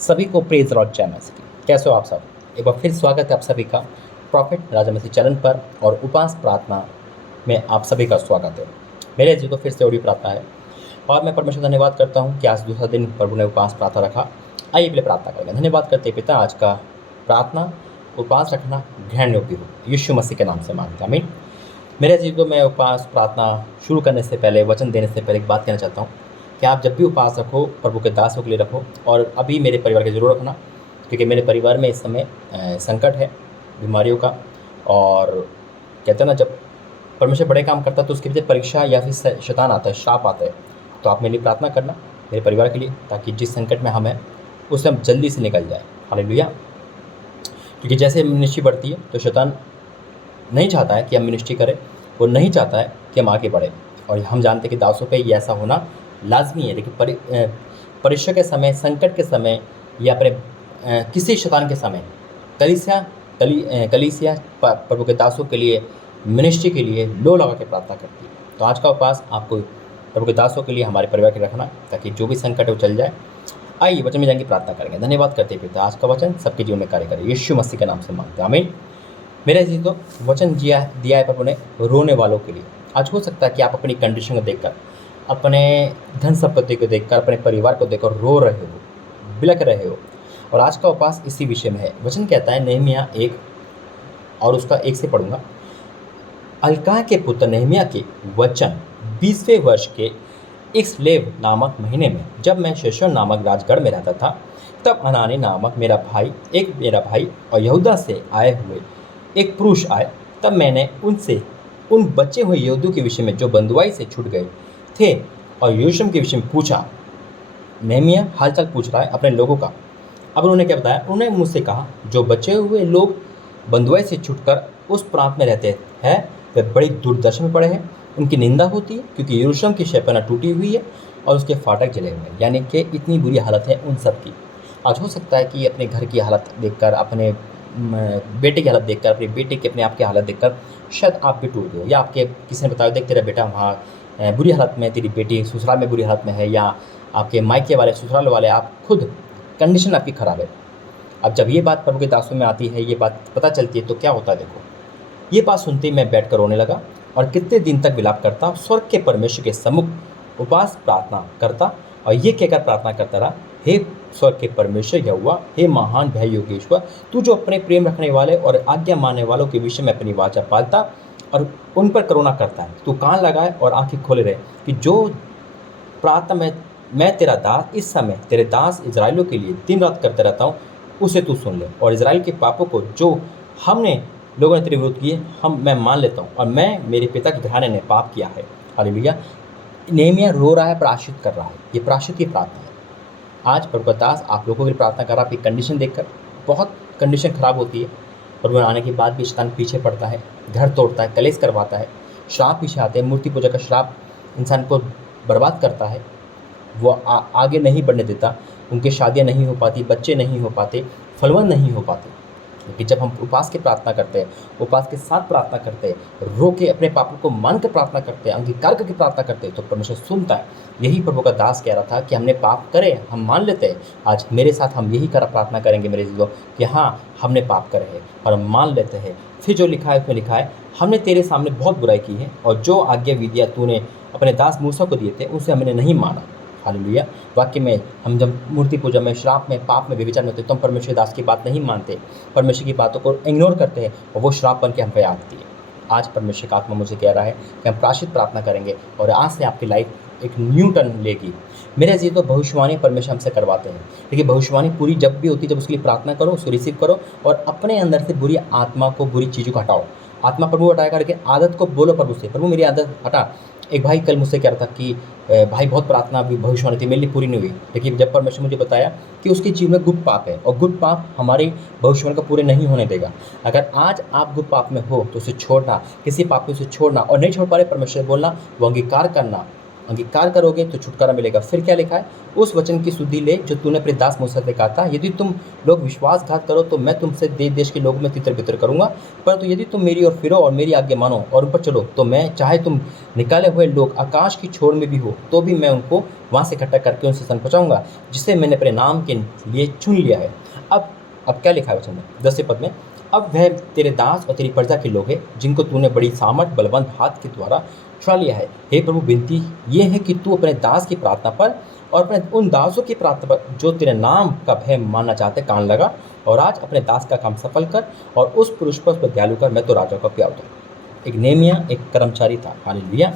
सभी को praise Lord जय मसीह की। कैसे हो आप सब? एक बार फिर स्वागत है आप सभी का प्रॉफिट राजा मसीह चैनल पर और उपास प्रार्थना में आप सभी का स्वागत है। मेरे जी तो फिर से ऑडियो प्रार्थना है और मैं परमेश्वर धन्यवाद करता हूँ कि आज दूसरा दिन प्रभु ने उपास प्रार्थना रखा। आइए पहले प्रार्थना करेंगे। धन्यवाद करते पिता, आज का प्रार्थना उपवास रखना ग्रहण योग्य हो, यीशु मसीह के नाम से मांगता आमीन। मेरे जी को मैं उपवास प्रार्थना शुरू करने से पहले, वचन देने से पहले एक बात कहना चाहता हूँ कि आप जब भी उपवास रखो प्रभु के दासों के लिए रखो, और अभी मेरे परिवार के जरूर रखना, क्योंकि मेरे परिवार में इस समय संकट है बीमारियों का। और कहते हैं ना, जब परमेश्वर बड़े काम करता है तो उसके पीछे परीक्षा या फिर शैतान आता है, श्राप आता है। तो आप मेरे लिए प्रार्थना करना मेरे परिवार के लिए, ताकि जिस संकट में हम हैं उससे हम जल्दी से निकल जाए। हालेलुया। क्योंकि जैसे मिनिस्ट्री बढ़ती है तो शैतान नहीं चाहता है कि हम मिनिस्ट्री करें, वो नहीं चाहता है कि हम आगे बढ़ें। और हम जानते हैं कि दासों पे ये ऐसा होना लाजमी है। लेकिन परीक्षा के समय, संकट के समय या अपने किसी शैतान के समय कलीसिया प्रभु के दासों के लिए, मिनिस्ट्री के लिए लो लगा के प्रार्थना करती है। तो आज का उपवास आपको प्रभु के दासों के लिए, हमारे परिवार के रखना, ताकि जो भी संकट है वो चल जाए। आइए वचन में जाएंगे, प्रार्थना करेंगे। धन्यवाद करते पिता, आज का वचन सबके जीवन में कार्य करे, यीशु मसीह के नाम से मांगते हैं आमीन। मेरे जी तो वचन दिया है प्रभु ने रोने वालों के लिए। आज हो सकता है कि आप अपनी कंडीशन को देखकर, अपने धन संपत्ति को देखकर, अपने परिवार को देखकर रो रहे हो, बिलख रहे हो। और आज का उपवास इसी विषय में है। वचन कहता है नहमिया 1 और उसका 1 से पढ़ूंगा। अल्काह के पुत्र नहमिया के वचन 20वें वर्ष के इक्स्लेव नामक महीने में, जब मैं शेशोन नामक राजगढ़ में रहता था, तब अनानी नामक मेरा भाई और यहूदा से आए हुए एक पुरुष आए। तब मैंने उनसे उन बचे हुए यहूदियों के विषय में जो बंधुआई से छूट गए थे और यरूशलेम के विषय में पूछा। नहमिया हालचाल पूछ रहा है अपने लोगों का। अब उन्होंने क्या बताया? उन्होंने मुझसे कहा, जो बचे हुए लोग बंधुआई से छूटकर उस प्रांत में रहते हैं वे बड़ी दुर्दशा में पड़े हैं। उनकी निंदा होती है, क्योंकि यरूशलेम की शहपना टूटी हुई है और उसके फाटक जले हुए हैं। यानी कि इतनी बुरी हालत है उन सब की। आज हो सकता है कि अपने घर की हालत देखकर, अपने बेटे की हालत देखकर, अपने बेटे की, अपने आप की हालत देखकर शायद आप भी टूट गए, या आपके किसी ने बताया, देख तेरा बेटा वहाँ बुरी हालत में, तेरी बेटी ससुराल में बुरी हालत में है, या आपके मायके वाले, ससुराल वाले, आप खुद कंडीशन आपकी ख़राब है। अब जब ये बात प्रभु के दासों में आती है, ये बात पता चलती है, तो क्या होता है देखो। ये बात सुनते ही मैं बैठ कर रोने लगा और कितने दिन तक विलाप करता, स्वर्ग के परमेश्वर के सम्मुख उपवास प्रार्थना करता और ये कहकर प्रार्थना करता रहा, हे स्वर्ग के परमेश्वर यहोवा, हे महान भय योगेश्वर, तू जो अपने प्रेम रखने वाले और आज्ञा मानने वालों के विषय में अपनी वाचा पालता और उन पर करुणा करता है, तू कान लगाए और आंखें खोले रहे कि जो प्रार्थना मैं तेरा दास इस समय तेरे दास इजराइलों के लिए दिन रात करते रहता हूँ, उसे तू सुन ले। और इजराइल के पापों को जो हमने लोगों ने तेरे विरोध किए, मैं मान लेता हूँ, और मैं मेरे पिता के घराने ने पाप किया है। हालेलुया। नहमिया रो रहा है, प्रायश्चित कर रहा है। ये प्रायश्चित की प्रार्थना है। आज प्रभु का दास आप लोगों की प्रार्थना कर रहा है। आपकी कंडीशन देखकर बहुत कंडीशन खराब होती है, प्रभु आने के बाद भी शैतान पीछे पड़ता है, घर तोड़ता है, कलेश करवाता है, श्राप पीछे आते हैं। मूर्ति पूजा का श्राप इंसान को बर्बाद करता है, वो आगे नहीं बढ़ने देता, उनकी शादियाँ नहीं हो पाती, बच्चे नहीं हो पाते, फलवंत नहीं हो पाते। लेकिन जब हम उपवास की प्रार्थना करते हैं, उपवास के साथ प्रार्थना करते हैं, रो के अपने पापों को मान कर प्रार्थना करते हैं, अंगीकार करके प्रार्थना करते हैं, तो परमेश्वर सुनता है। यही प्रभु का दास कह रहा था कि हमने पाप करे, हम मान लेते हैं। आज मेरे साथ हम यही कर प्रार्थना करेंगे मेरे जीवों कि हाँ, हमने पाप करे हैं और हम मान लेते हैं। फिर जो लिखा है उसमें लिखा है, हमने तेरे सामने बहुत बुराई की है और जो आज्ञा विधियाँ तूने अपने दास मूसा को दिए थे उसे हमने नहीं माना। हालेलुया। वाक्य में हम जब मूर्ति पूजा में, श्राप में, पाप में, व्यभिचार में होते तो हम परमेश्वर दास की बात नहीं मानते, परमेश्वर की बातों को इग्नोर करते हैं और वो श्राप बन के हम पे आती है। आज परमेश्वर का आत्मा मुझे कह रहा है कि हम प्रायश्चित प्रार्थना करेंगे और आज से आपकी लाइफ एक न्यू टर्न लेगी। मेरे जी तो भविष्यवाणी परमेश्वर हमसे करवाते हैं, लेकिन भविष्यवाणी पूरी जब भी होती है जब उसके लिए प्रार्थना करो, उसको रिसीव करो और अपने अंदर से बुरी आत्मा को, बुरी चीज़ों को हटाओ। आत्मा प्रभु हटाएगा, लेकिन आदत को बोलो प्रभु से, प्रभु मेरी आदत हटा। एक भाई कल मुझसे कह रहा था कि भाई बहुत प्रार्थना भी भविष्यवाणी थी, मेरे लिए पूरी नहीं हुई। लेकिन जब परमेश्वर मुझे बताया कि उसके जीवन में गुप्त पाप है और गुप्त पाप हमारी भविष्यवाणी को पूरे नहीं होने देगा। अगर आज आप गुप्त पाप में हो तो उसे छोड़ना, किसी पाप में उसे छोड़ना, और नहीं छोड़ पा रहे परमेश्वर बोलना, वो अंगीकार करना, अंगीकार करोगे तो छुटकारा मिलेगा। फिर क्या लिखा है, उस वचन की सुधि ले जो तूने अपने दास मूसा से कहा था, यदि तुम लोग विश्वासघात करो तो मैं तुमसे देश देश के लोगों में तितर बितर करूंगा, परंतु यदि तुम मेरी ओर फिरो और मेरी आज्ञा मानो और ऊपर चलो तो मैं, चाहे तुम निकाले हुए लोग आकाश की छोर में भी हो तो भी मैं उनको वहाँ से इकट्ठा करके उनसे सन पहुँचाऊंगा जिसे मैंने अपने नाम के लिए चुन लिया है। अब क्या लिखा है वचन में 10वें पद में, अब वह तेरे दास और तेरी प्रजा के लोग हैं जिनको तूने बड़ी सामर्थ बलवंत हाथ के द्वारा छुड़ा लिया है। हे प्रभु, विनती ये है कि तू अपने दास की प्रार्थना पर और अपने उन दासों की प्रार्थना पर जो तेरे नाम का भय मानना चाहते कान लगा, और आज अपने दास का काम सफल कर और उस पुरुष पर उस पर दयालु कर, मैं तो राजा का प्यार दूँ। एक नेहमिया एक कर्मचारी था, हालेलुया,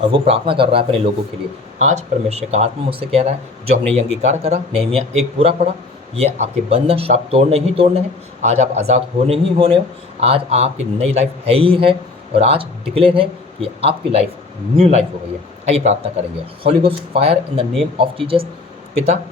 और वो प्रार्थना कर रहा है अपने लोगों के लिए। आज परमेश्वर का आत्मा मुझसे कह रहा है, जो हमने ये अंगीकार करा, नेहमिया एक पूरा पड़ा, ये आपके बंधन शाप तोड़ने ही तोड़ने हैं। आज आप आज़ाद होने ही होने हो। आज आपकी नई लाइफ है ही है, और आज डिक्लेयर है कि आपकी लाइफ न्यू लाइफ हो गई है। आइए प्रार्थना करेंगे। Holi ghost fire in the name of Jesus. पिता,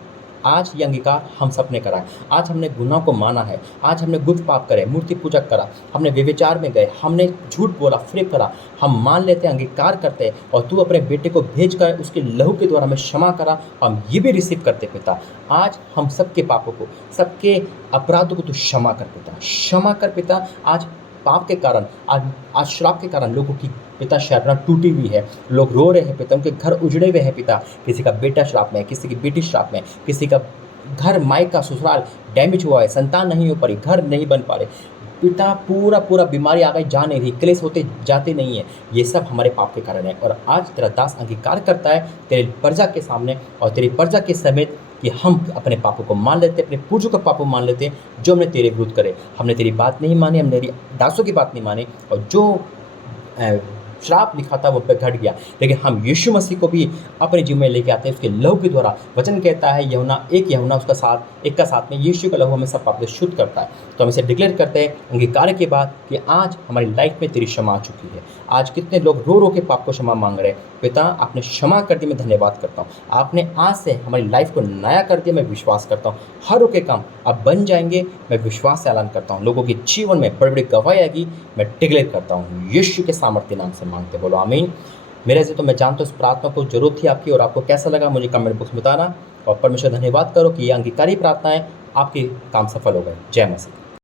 आज ये अंगीकार हम सब ने करा है। आज हमने गुनाह को माना है, आज हमने गुप्त पाप करे, मूर्ति पूजा करा, हमने व्यभिचार में गए, हमने झूठ बोला, फ्रेब करा, हम मान लेते हैं, अंगीकार करते हैं, और तू अपने बेटे को भेज कर उसके लहू के द्वारा हमें क्षमा करा, हम ये भी रिसीव करते पिता। आज हम सबके पापों को, सबके अपराधों को तू क्षमा कर पिता, क्षमा कर पिता। आज पाप के कारण, आज श्राप के कारण लोगों की पिता शरणा टूटी हुई है, लोग रो रहे हैं पिता, उनके घर उजड़े हुए हैं पिता। किसी का बेटा श्राप में है, किसी की बेटी श्राप में है, किसी का घर मायका ससुराल डैमेज हुआ है, संतान नहीं हो पा रही, घर नहीं बन पा रहे पिता, पूरा बीमारी आ गई, जा नहीं रही, क्लेश होते जाते नहीं है। ये सब हमारे पाप के कारण है। और आज तेरा दास अंगीकार करता है तेरे प्रजा के सामने और तेरी प्रजा के समेत कि हम अपने पापों को मान लेते, अपने पूर्वजों के पापों मान लेते हैं जो हमने तेरे विरुद्ध करे। हमने तेरी बात नहीं मानी, हमने तेरी दासों की बात नहीं मानी, और जो श्राप लिखा था वो पे घट गया। लेकिन हम यीशु मसीह को भी अपने जीवन में लेके आते हैं उसके लहू के द्वारा। वचन कहता है यूहन्ना उसका 1:7 में, यीशु का लहू हमें सब पाप से शुद्ध करता है। तो हम इसे डिक्लेयर करते हैं अंगीकार के बाद कि आज हमारी लाइफ में तेरी क्षमा आ चुकी है। आज कितने लोग रो रो के पाप को क्षमा मांग रहे हैं पिता, आपने क्षमा कर दी, मैं धन्यवाद करता हूँ। आपने आज से हमारी लाइफ को नया कर दिया, मैं विश्वास करता हूँ। हर रोके काम अब बन जाएंगे, मैं विश्वास से ऐलान करता हूँ। लोगों के जीवन में बड़ी बड़ी गवाही आएगी, मैं डिक्लेयर करता हूँ। यीशु के सामर्थ्य नाम से मांगते, बोलो आमीन। मेरे से तो मैं जानता हूँ इस प्रार्थना को जरूरत थी आपकी, और आपको कैसा लगा मुझे कमेंट बॉक्स में बताना। और परमेश्वर धन्यवाद करो कि ये अंगीकारी प्रार्थनाएं आपके काम सफल हो गए। जय मसीह।